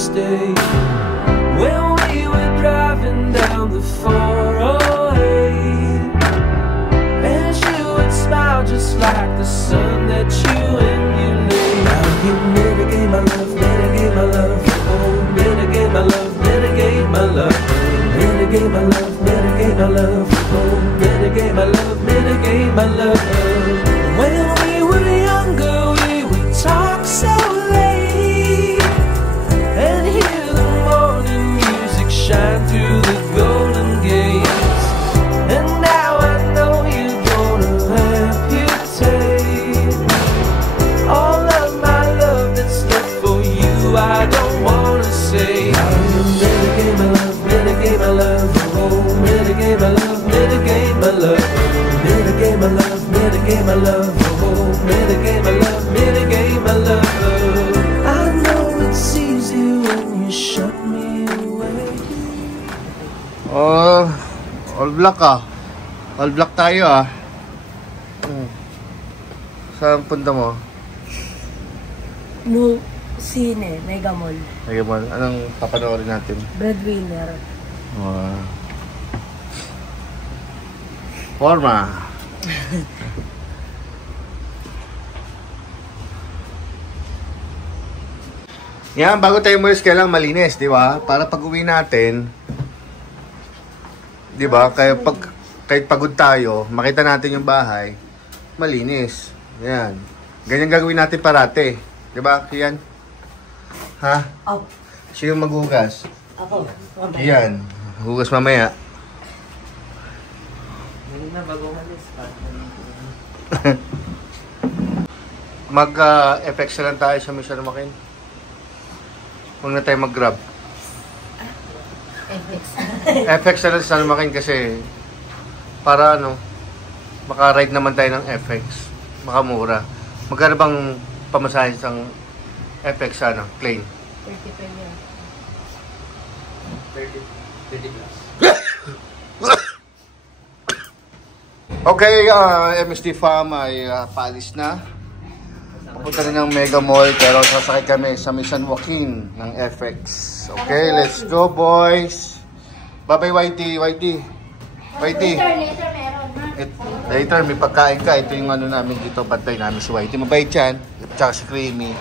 stay. When we were driving down the 408, and she would smile just like the sun that you emulate. Now you mitigate my love, mitigate my love, oh, mitigate my love, mitigate my love, mitigate my love, mitigate my love, oh, mitigate my love, mitigate my love. When we were younger, we would talk so late and hear the morning music shine through the golden gates. And now I know you're gonna amputate all of my love that's left for you. I don't wanna say, mitigate my love, mitigate my love, oh, mitigate my love, mitigate my love, mitigate my love, mitigate my love, oh, mitigate my love, mitigate my love. I know it's easy when you shut me away. Oh, all black ah. All black tayo ah. Saan punta mo? Sine, Mega Mall. Mega Mall. Anong papanoorin natin? Breadwinner. Forma. Yan, bago tayo umalis, kailangan malinis, di ba? Para pag uwi natin, di ba? Kahit pagod tayo, makita natin yung bahay, malinis. Yan. Ganyan gagawin natin parate. Di ba, Kian? Ha? Oh. Sino maghugas? Ako. Kian. Hugas mamaya. Mag-FX na lang tayo sa Mission Makin. Huwag na tayo mag-grab. FX na lang sa Makin kasi para ano, maka-ride naman tayo ng FX. Makamura. Magkano bang pamasahe ng FX ano, plane? 30 pa yan. 30 plus. Okay, MSD Farm ay paalis na. Papunta rin ng Mega Mall pero sasakay kami sa San Joaquin ng FX. Okay, let's go boys. Bye-bye Whitey. Whitey. Later meron. Later, may pagkain ka. Ito yung ano namin dito. Bantay namin si Whitey. Mabait yan. Tsaka si Creamy.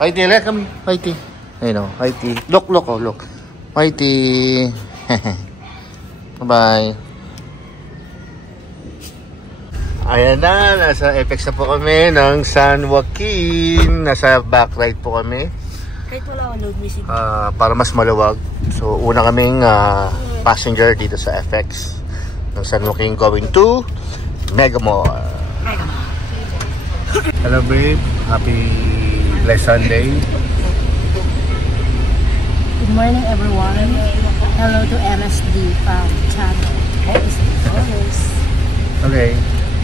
Whitey, let kami. Whitey. Ayun o, Whitey. Look. Whitey. Bye-bye. Ayan na, nasa FX na po kami ng San Joaquin. Nasa back ride po kami. Kahit wala akong load missing. Para mas maluwag. So, una kaming passenger dito sa FX ng San Joaquin going to Mega Mall. Hello babe, happy blessed Sunday. Good morning everyone. Hello to MSD channel. Okay.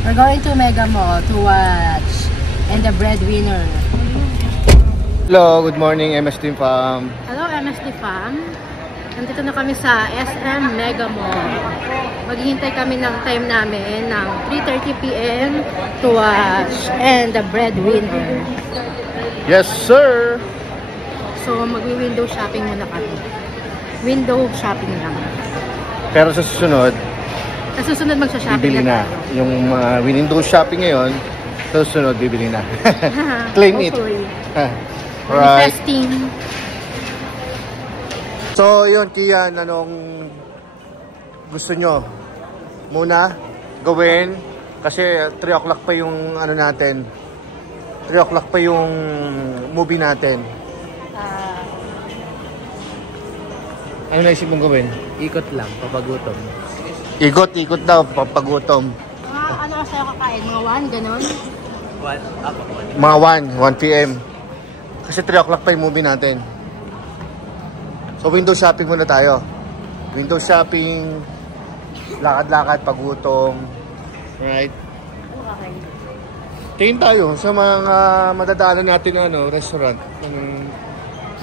We're going to Mega Mall to watch And the Breadwinner. Hello, good morning MSD Fam. Hello MSD Fam. Nandito na kami sa SM Mega Mall. Maghihintay kami ng time namin ng 3:30 PM to watch And the Breadwinner. Yes sir. So magwi-window shopping muna kami. Window shopping lang. Pero sa susunod, Sa susunod magsha-shopping bibili na. Yung window shopping ngayon, sa susunod bibili na. Claim it. Right. Testing. So yun, Kian, anong gusto nyo muna gawin? Kasi 3 o'clock pa yung ano natin. 3 o'clock pa yung movie natin. Ano naisip mong gawin? Ikot lang, papagutom. Ikot daw, papagutom. Ano kasi kakain? Mga 1, ganon? Mga 1 p.m. Kasi 3 o'clock pa yung movie natin. So window shopping muna tayo. Window shopping, lakad-lakad, pagutom. Right? Okay. Tingin tayo sa mga madadaanan natin na ano, restaurant.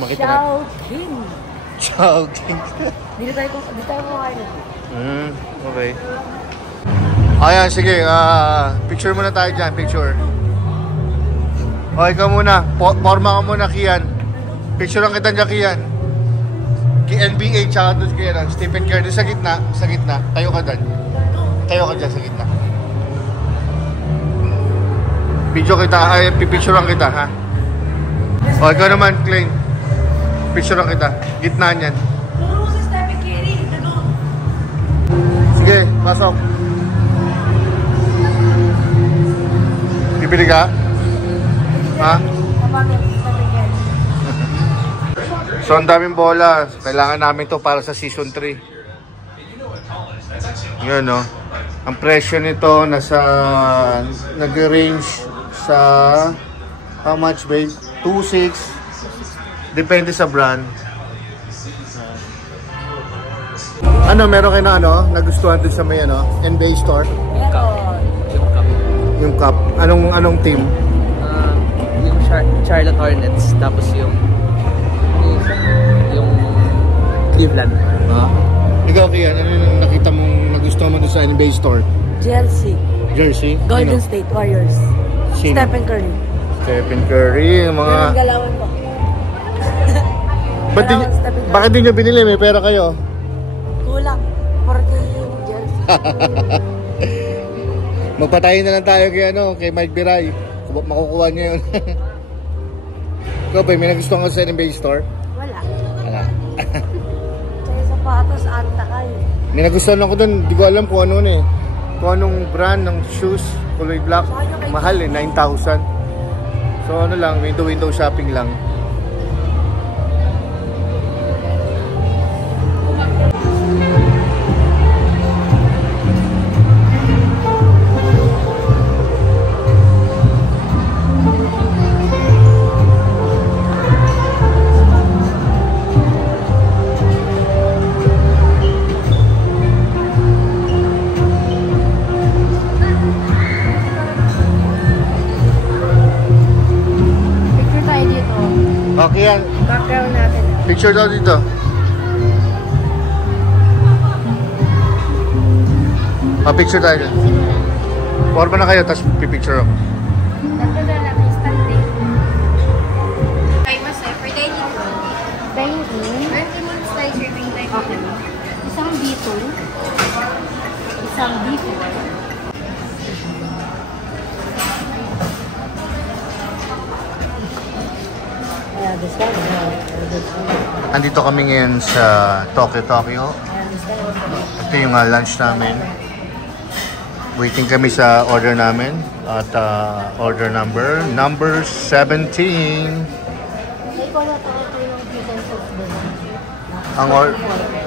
Makita natin. Chowking. Chowking. Dito tayo kumakain. Okay. Ayan, sige. Picture muna tayo dyan, picture. O, ikaw muna. Forma ka muna, Kian. Picture lang kita dyan, Kian. NBA, tsaka doon kaya lang. Stephen Curry, sa gitna. Sa gitna. Tayo ka dyan. Tayo ka dyan sa gitna. Video kita, ay, pipicture lang kita, ha? O, ikaw naman, Klein. Picture lang kita. Gitna niyan. Sige, pasok. Bibili ka? Ha? So, ang daming bola. Kailangan namin to para sa season 3. Yun, no? Ang presyo nito nasa nag-range sa how much, babe? 2.6. Depende sa brand. Ano, meron kayo na nagustuhan dun sa may NBA store? Yung cup. Anong team? Yung Charlotte Hornets, tapos yung Cleveland. Ikaw, Kian, ano yung nakita mong nagustuhan mo dun sa NBA store? Jersey. Jersey? Golden State Warriors. Sino? Stephen Curry. Stephen Curry, yung mga... Yung galawan ko. Bakit di nyo binili? May pera kayo? Kulang. Porque yung jersey. Magpatayin na lang tayo kay Mike Biray. Makukuha niya yun. Ikaw ba, may nagustuhan ka sa NBA store? Wala. Wala. Kaya sapatos, anta kayo. May nagustuhan ako dun. Di ko alam kung ano kung anong brand ng shoes. Kulay black. Mahal 9,000. So ano lang, window shopping lang. Okay yan. Background natin. Picture daw dito. Picture tayo. Forma na kayo, tapos pipicture ako. Tatlo na lang, instant day. Ay, mas for dining room. Dining in. 20 minutes tayo serving time. Okay. Isang B2. Isang B4. Andito kami ngayon sa Tokyo. Ito yung lunch namin. Waiting kami sa order namin. At order number 17.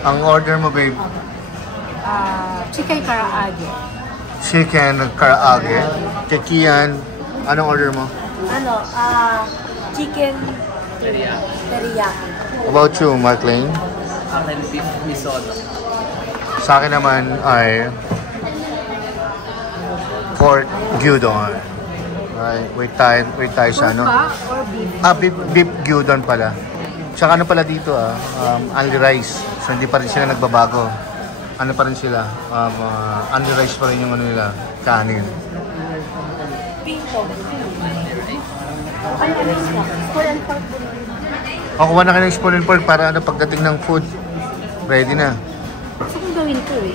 Ang order mo, babe? Chicken karaage. Chicken karaage. Kekian. Anong order mo? Chicken teriyaki. About you, Mark Lane? Akin beef misoto. Sa akin naman ay pork gyudon. Right, wait tayo sa ano? Or beef? Beef gyudon pala. Tsaka ano pala dito only rice. So hindi pa rin sila nagbabago. Ano pa rin sila? Only rice pa rin yung ano nila, kanin. O, kuha na kayo ng spoon and fork para pagdating ng food, ready na. Gusto kong gawin ko eh.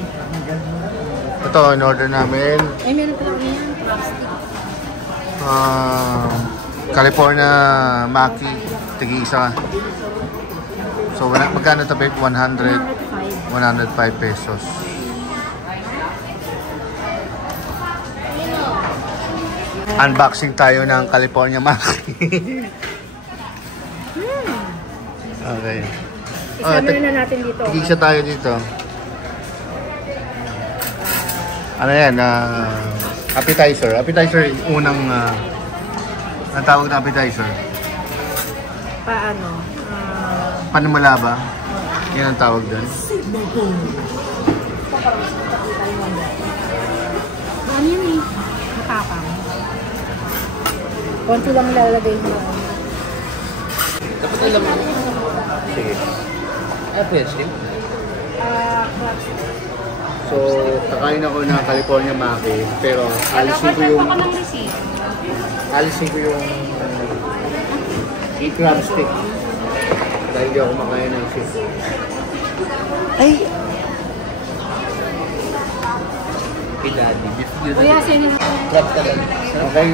Ito, in-order namin. Ay, meron pa lang yan. California Maki, tigi-isa. So, magkano ito, babe? 105 pesos. Unboxing tayo ng California Maki. Okay. Isama na natin dito. Tigisa tayo dito. Ano yan? Appetizer. Appetizer, unang ang tawag na appetizer. Paano? Panumala ba? Yan ang tawag doon. Ano yun eh? Matapang. Konti lang lalagay mo. Dapat alam mo. Sige. PSG? So, kakain ako ng California Maki, pero alisin ko yung crab stick. Dahil hindi ako kumakain ng seafood. Ay, Kay Daddy. Beef yun. Kuya, sino na? Crab talaga. Okay,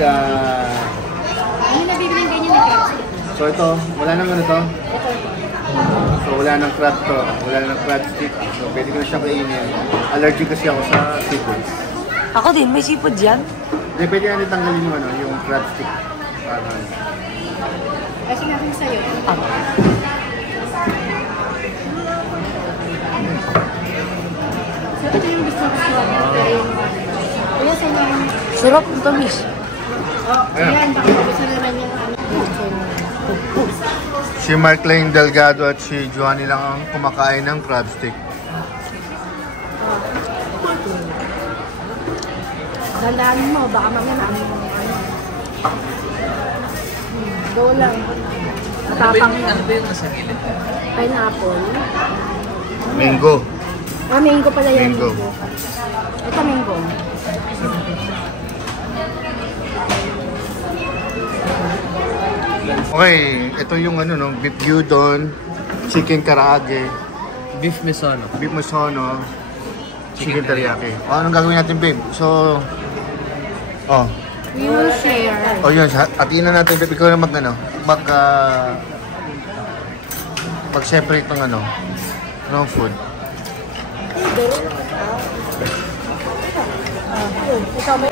Ano nabibiling ganyan na crabs? so ito, wala nang ano to? So wala nang crab to, wala nang crab stick. So pwede ko na siya kainin. Allergic kasi ako sa seafood. ako din, may seafood dyan. Hindi, pwede natin tanggalin yung ano, yung crab stick. Para Ay, sinabi ko sa'yo. So, ito yung gusto ko sa pero yung... Kuya, sa'yo yung... Sarap ang tamis. Ayan, baka gusto naman yung ano. si Mark Lane Delgado at si Joanny lang ang kumakain ng crab stick. Dandaan mo, baka mamaya namin mo ano. Go lang. Matapang Ano ba yung nasa gilid? pineapple. Mango. Ah, mango pala yan. Mango. Ito mango. Okay, ito yung ano no, beef gyudon, chicken karaage, Beef Misono. beef musono, chicken teriyaki. O, anong gagawin natin, babe? So, We will share. yun, hatiin na natin, babe. Ikaw na mag-separate ng ano, ng food. Ikaw ba?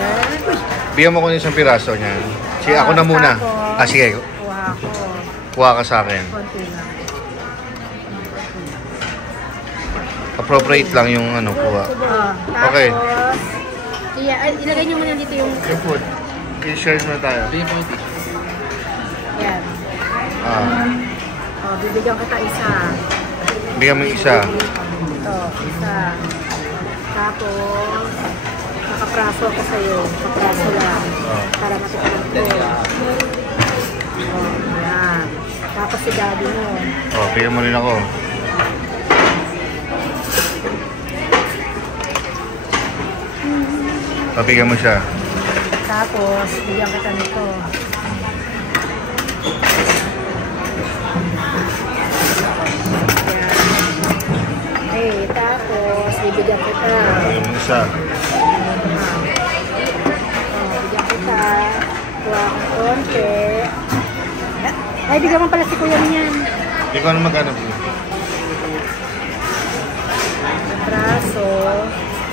Bigyan mo ko ng isang piraso niyan. Sige, ako na muna. Ah, sige. Kuha ako. Kuha ka sa akin. Konti lang. Appropriate lang yung ano, kuha. Okay. Tapos, ilagay niyo muna dito yung... Yung food. I-share na tayo. Bigyan po ito. Yan. Bibigyan kita isa. Bigyan mo yung isa. Ito, isa. Tapos, nakapraso ako sa'yo. Nakapraso lang. Para matipan ko. Yan. Tapos si daddy mo. Bigyan mo rin ako. Pabigyan mo siya. Tapos, bigyan kita nito. Okay, tapos, bibigyan kita. Bigyan mo isa. Bigyan kita. Kuha akong konti. Ay, bigyan mo pala si kuya niyan. Hindi ko na magkano. Kapraso.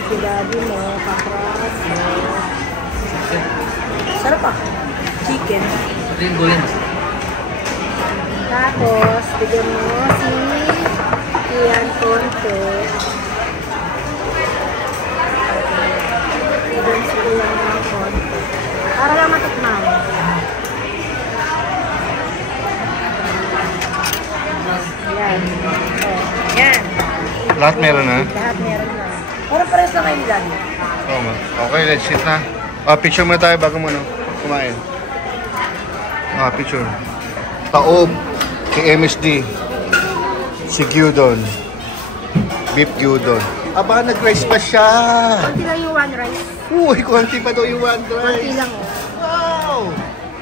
Si daddy mo, kapraso. Sarap ah. Chicken. Ito yung buhin. Tapos, bigyan mo si Ian konti. Bigyan si Ian ng konti. Para lang matikman. Yan. Yan. Lahat meron na. Lahat meron na. Parang pares na kayo dyan. Okay, let's sit na. Picture muna tayo bago mo kumain. Picture. Taob. Si MSD. Si gyudon. Beef gyudon. Aba, nag-rice pa siya. Konti lang yung one rice. Uy, konti pa daw yung one Konti rice. lang oh. Wow!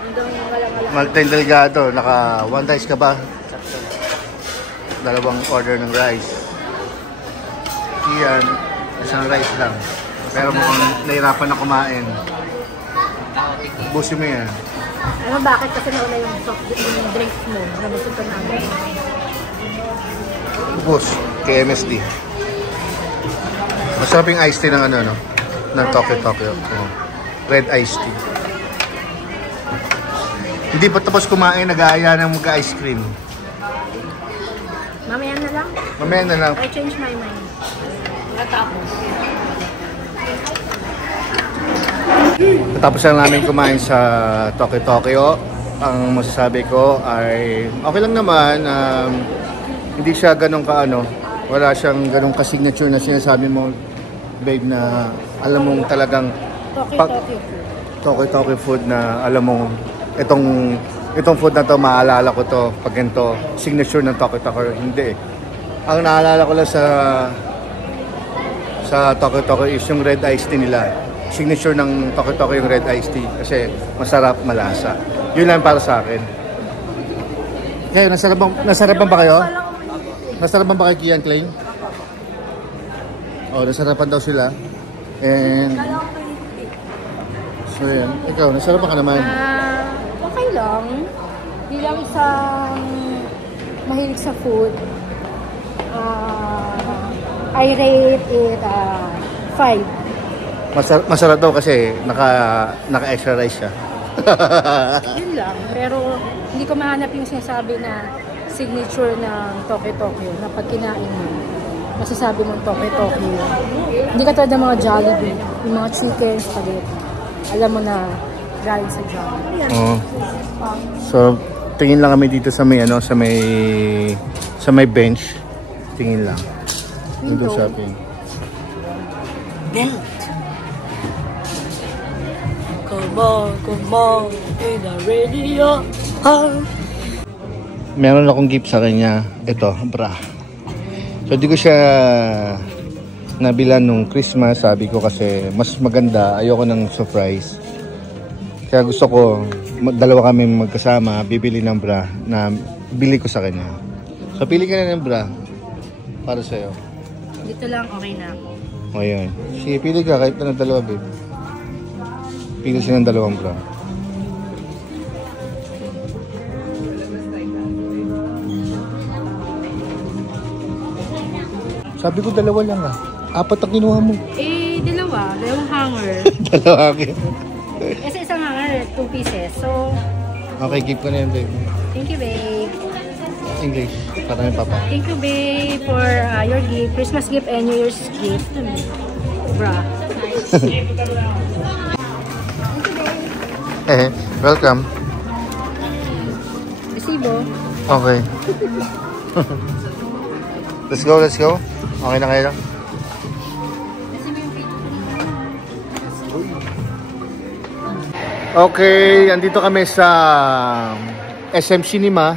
Hanggang walang-wala. Malteng Delgado, naka one rice ka ba? Dalawang order ng rice. Iyan, isang rice lang. Pero mukhang nahirapan na kumain. Ubusin mo yan. Ano bakit? Kasi nauna yung soft yung drinks mo. Nabusog ka namin. Ubus, kay MSD. Masarap yung iced tea ng ano, no? Ng Tokyo. Oh. Red iced tea. Hindi pa tapos kumain, nag-aaya ng mag-ice cream. Mamaya na lang. Mamaya na lang. I change my mind. Natapos. Tapos lang namin kumain sa Tokyo. Ang masasabi ko ay okay lang naman. Hindi siya ganun kaano. Wala siyang ganun ka-signature na sinasabi mo, babe, na alam mong talagang Tokyo food na alam mo itong food na to maalala ko to pag ganito signature ng Tokyo. Hindi. Ang naalala ko lang sa Tokyo is yung red iced tea nila. Signature ng Tokyo yung red iced tea kasi masarap, malasa. Yun lang para sa akin. Kayo, nasarapan ba kayo? Nasarapan ba kayo Kian Klein? Oh, nasarapan daw sila. And so yan, ikaw, nasarapan ka naman. Okay lang. Hindi lang isang mahilig sa food. I rate it 5. Masarap daw kasi naka-extra-rice siya. Yun lang. Pero hindi ko mahanap yung sinasabi na signature ng Tokyo na pag kinain mo, masasabi mong Tokyo. Hindi ka tulad ng mga Jollibee, yung mga chicken, spaghetti. Alam mo na galing sa Jollibee. Oh. So, tingin lang kami dito sa may sa may bench. Tingin lang. Window shopping. Belt. Come on, in the radio. Meron akong gift sa kanya. Ito, bra. So, di ko siya nabilan nung Christmas. Sabi ko kasi mas maganda. Ayoko ng surprise. Kaya gusto ko, dalawa kami magkasama, bibili ng bra na bili ko sa kanya. So, pili ka na ng bra para sa'yo. Dito lang, okay na ako. O, yun. Sige, pili ka kahit na dalawa, babe. Pili siya ng dalawang bra. Sabi ko dalawa lang ah. 4 ang kinuha mo. Dalawang hanger. Dalawa akin. Kasi isang hanger, 2 pieces. So, Okay, keep ko na yun, babe. thank you, babe. English. Para may papa. Thank you, babe, for your gift, Christmas gift and New Year's gift to me. Bra. Welcome. Resibo. Okay. Let's go. Okay na kayo? Okay, andito kami sa SM Cinema.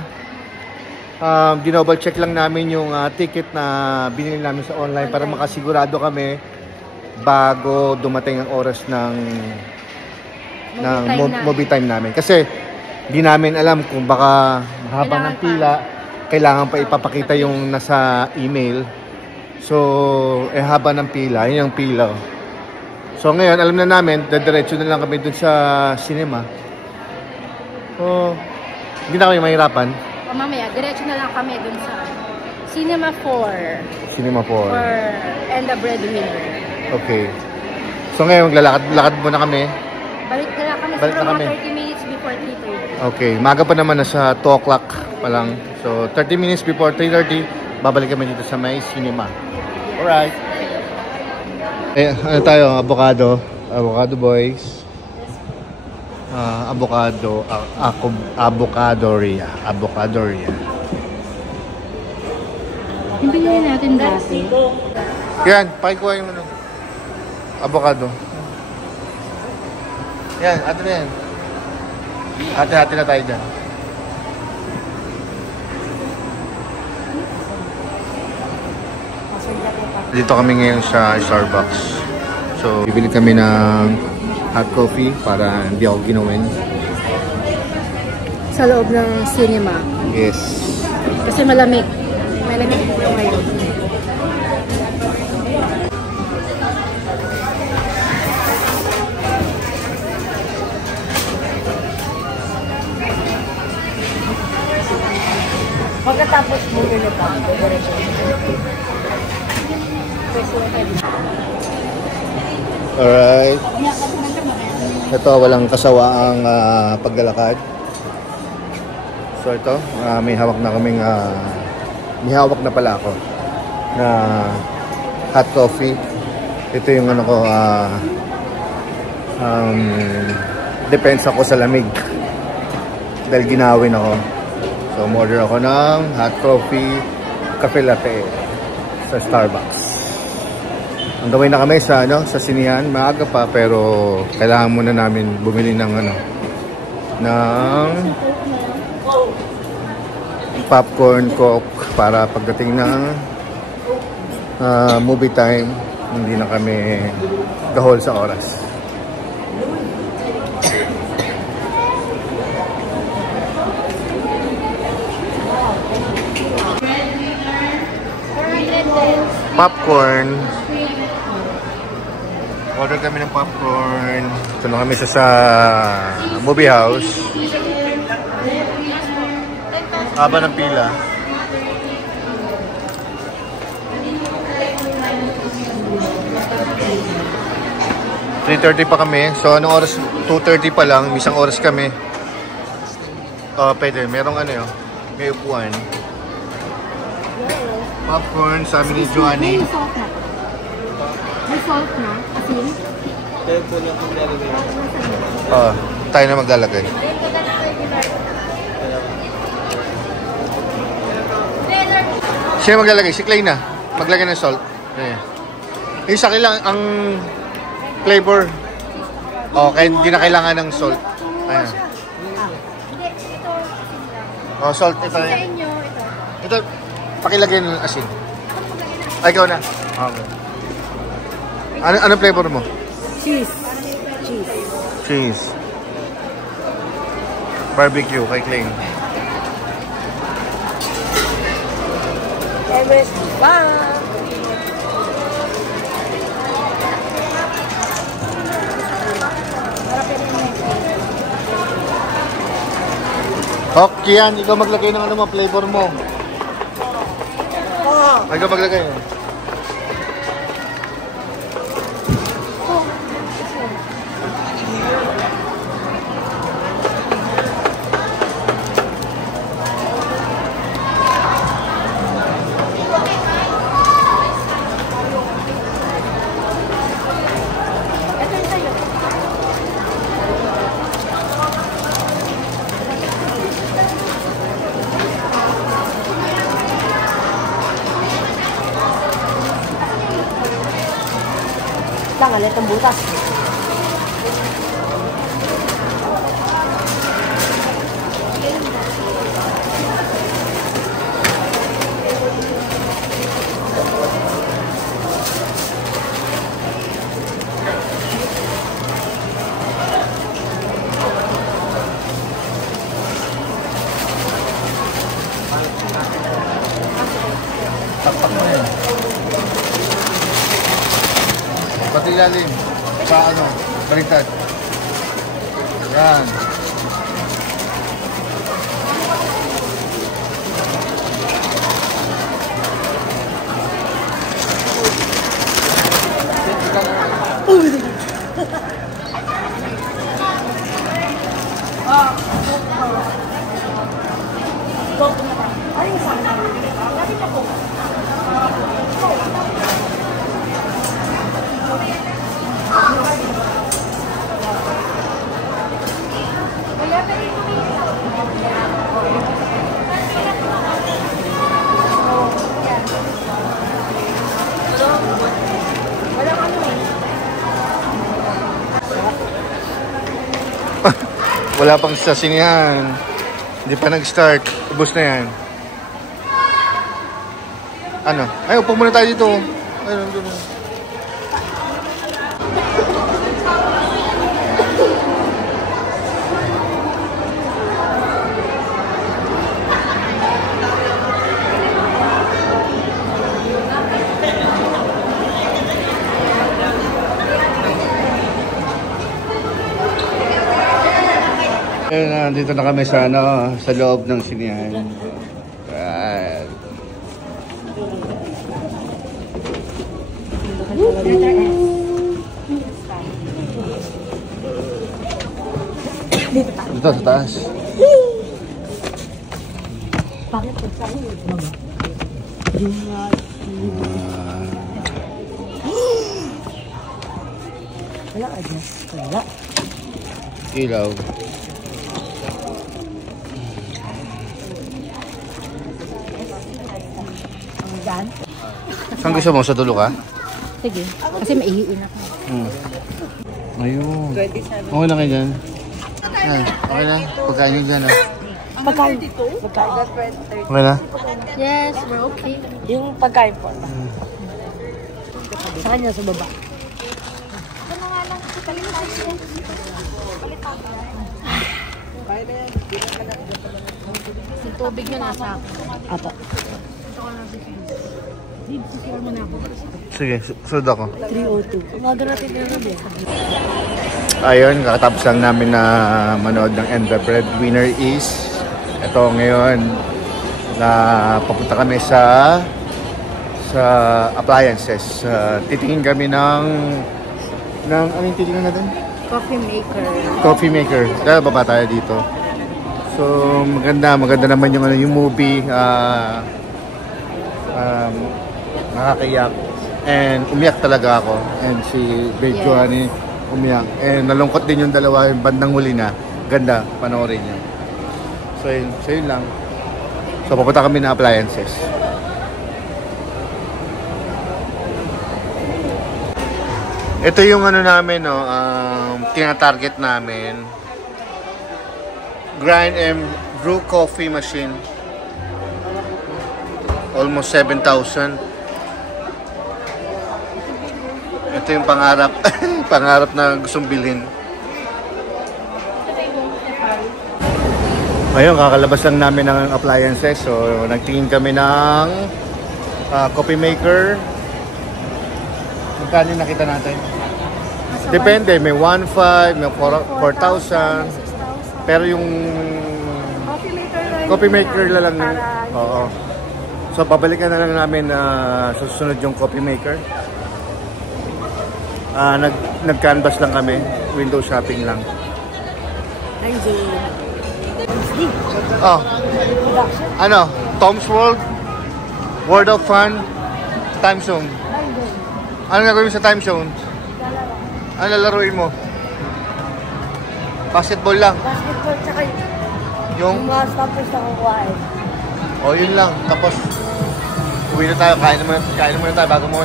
Dinouble check lang namin yung ticket na binili namin sa online para makasigurado kami bago dumating ang oras ng movie time namin. Kasi di namin alam kung baka mahaba ng pila, kailangan pa ipapakita yung nasa email. So, haba ng pila, yun yung pila. So ngayon, alam na namin, diretso na lang kami dun sa cinema. So, hindi na kami mahirapan. O mamaya, diretso na lang kami dun sa Cinema 4. Cinema 4. And the Breadwinner. Okay. So ngayon, maglalakad muna kami. Balik na kami siguro mga 30 minutes before 3:30. Okay, maga pa naman, nasa 2 o'clock pa lang. So 30 minutes before 3:30, babalik kami dito sa may cinema. Alright. Ano tayo? Avocado boys. Avocadoria. Yung binili natin dati. Yan, pakikuha yung avocado. Yan, ato na yan. Hati-hati na tayo dyan. Dito kami ngayon sa Starbucks. So, bibili kami ng hot coffee para hindi ako ginawin. Sa loob ng cinema. Yes. Kasi malamig. Malamig dito ngayon. Pagkatapos mo yun ito, Alright. Ito, walang kasawaang paglalakad. So ito, may hawak na kaming may hawak na pala ako na hot coffee. Ito yung ano ko, depensa ko sa lamig dahil ginawin ako. So order ako ng hot coffee, cafe latte sa Starbucks. Ang gawin na kami sa sa sinihan, maaga pa pero kailangan muna namin bumili ng ng popcorn, coke para pagdating ng movie time hindi na kami gahol sa oras. popcorn. Order kami ng popcorn. Ito na kami sa movie house. Haba ng pila. $3:30 pa kami. So, anong oras? 2:30 pa lang. Isang oras kami. Pwede. Merong ano yun. May upuan. Popcorn sa amin ni Joanny. May salt na. May salt na. Asin. Tayo na maglalagay. Siya maglalagay. Si Clay na. Maglagay ng salt. Ayan. Yung sa akin lang ang flavor. Kaya hindi na kailangan ng salt. Ayan. Salt. Ito. Ito. Pakilagay ng asin. Ay, ikaw na. Okay. Ano flavor mo? Cheese. Cheese. Barbecue kay Clay. Okay yan, ikaw maglagay ng ano mo, flavor mo. Ikaw maglagay. Tangan itong butas. Takpak mo yan. Pati ilalim. Sa ano, baliktad. Yan. Wala pang sasing yan. Hindi pa nag-start. Ubus na yan. Ano? Ay, upo muna tayo dito. Ayun, doon. Dito na kami sa ano, sa loob ng sinihan. Right. Dito sa taas. Bakit po sa iyo? Wala aja. Wala. Ilaw. Saan gusto mo? Sa dulo ka? Sige. Kasi maihiin ako. Ayun. Okay na kayo dyan. Yan. Okay na. Pagkain nyo dyan. Pagkain. Okay na? Yes, we're okay. Yung pagkain po. Sa kanya sa baba. Yung tubig nyo nasa akin. Apo. Dib, sisira mo na ako. Sige, sunod ako. 302. Umaga natin na rin eh. Ayun, kakatapos lang namin na manood ng And the Breadwinner Is. Ito ngayon, na papunta kami sa appliances. Titingin kami ng anong titingin natin? Coffee maker. Coffee maker. Kaya baba tayo dito. So, maganda naman yung movie. Nakakayak. And umiyak talaga ako. And si Babe Joanny umiyak. And nalungkot din yung dalawa, yung bandang huli na. Ganda, panoorin nyo. So yun lang. So papunta kami na appliances. Ito yung ano namin, no, tina-target namin. Grind and brew coffee machine. Almost 7,000. Ito yung pangarap. Pangarap na gustong bilhin. Ngayon, kakalabas lang namin ng appliances. So, nagtingin kami ng coffee maker. Magkano nakita natin? Depende. May 1,500, may 4,000. Pero yung coffee maker lang. Oo. So, pabalikan na lang namin susunod yung coffee maker. Nag-canvas lang kami. Window shopping lang. Oh. Ano? Tom's World? World of Fun? Time Zone? Ano gagawin mo sa Time Zone? Ano lalaruin mo? Basketball lang? Basketball tsaka yung mga stoppers na kukuhain. O, yun lang. Tapos, uwi na tayo. Kain muna tayo bago mo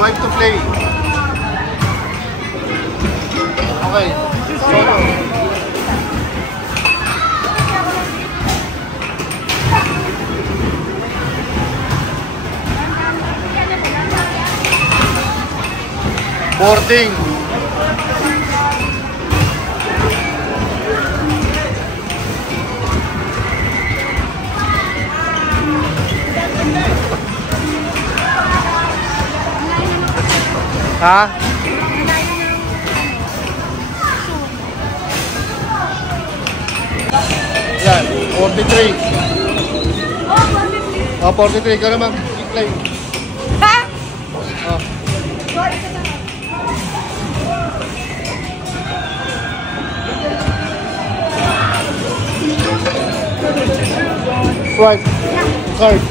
Swipe to play. Okay. Solo. Boarding. Ha? Yan, 43. Oh, 43 ka naman. Play. Ha? Oh. Swipe. Card.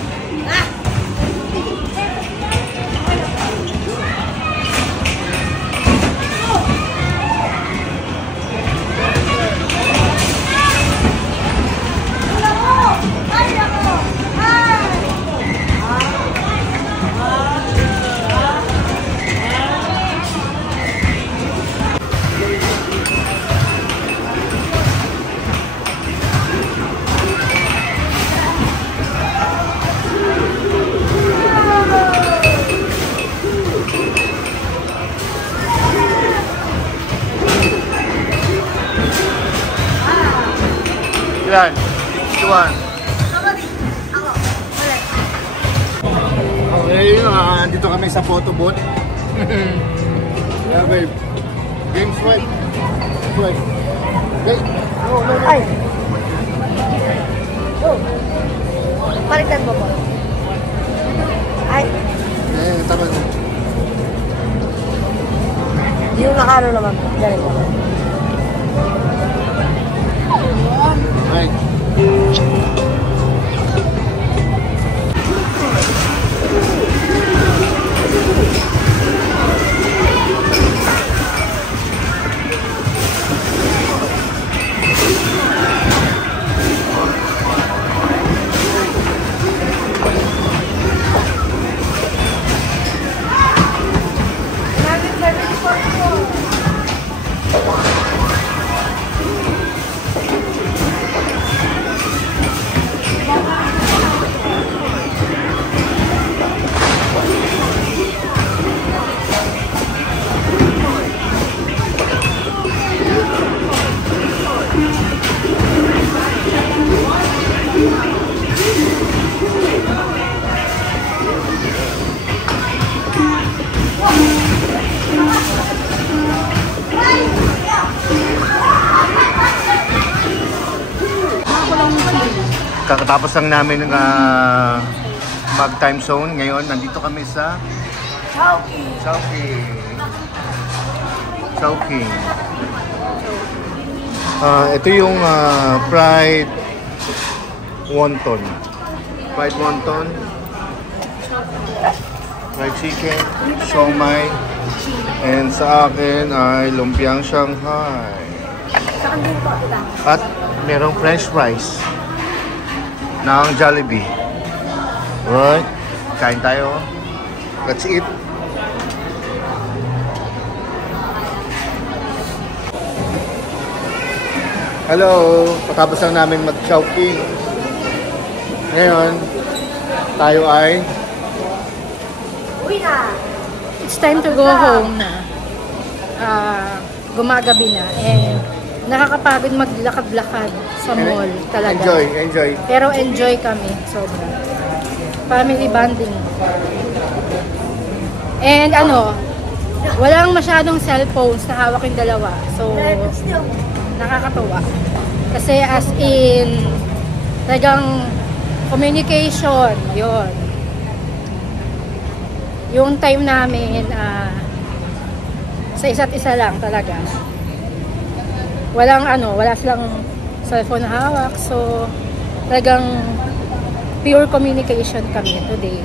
Ilan? 61. Okay, dito kami sa photo booth. Yeah, babe. Game swipe. Swipe. Okay. Ay! Oh! Palitan mo po. Ay! Tama na. Yung nakano naman po. Ganito. Right. Kakatapos lang namin mag time zone. Ngayon, nandito kami sa Chowking. Ito yung fried wonton. Fried wonton. Fried chicken. Siomai. And sa akin ay lumpiang Shanghai. At merong french fries ng Jollibee. Alright. Kain tayo. Let's eat. Hello! Patapos lang namin mag-Chowking. Ngayon, tayo ay Uwi na! It's time to go home na. Gumagabi na. And nakakapagod maglakad-lakad sa mall talaga. Enjoy. Pero enjoy kami. Sobra. Family bonding. And walang masyadong cellphones na hawak yung dalawa. So, nakakatuwa. Kasi as in, talagang communication, yon. Yung time namin, sa isa't isa lang talaga. Wala silang cellphone na hawak. So, talagang pure communication kami today.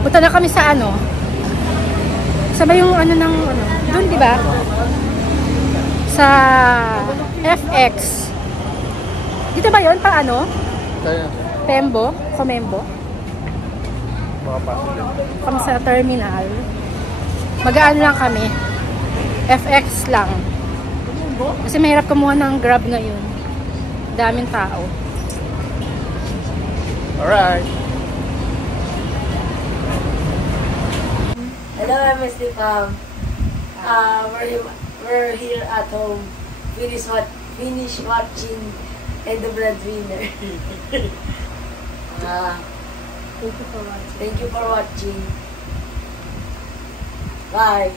Punta na kami sa sabay yung doon, di ba? Sa FX. Dito ba yun? Pembo? Comembo? Kami sa terminal. Magaan lang kami. FX lang. Kasi mahirap kumuha ng Grab ngayon. Daming tao. alright. Hello, MSD Fam. We're here at home. Finish watching and the breadwinner. Thank you for watching. Bye.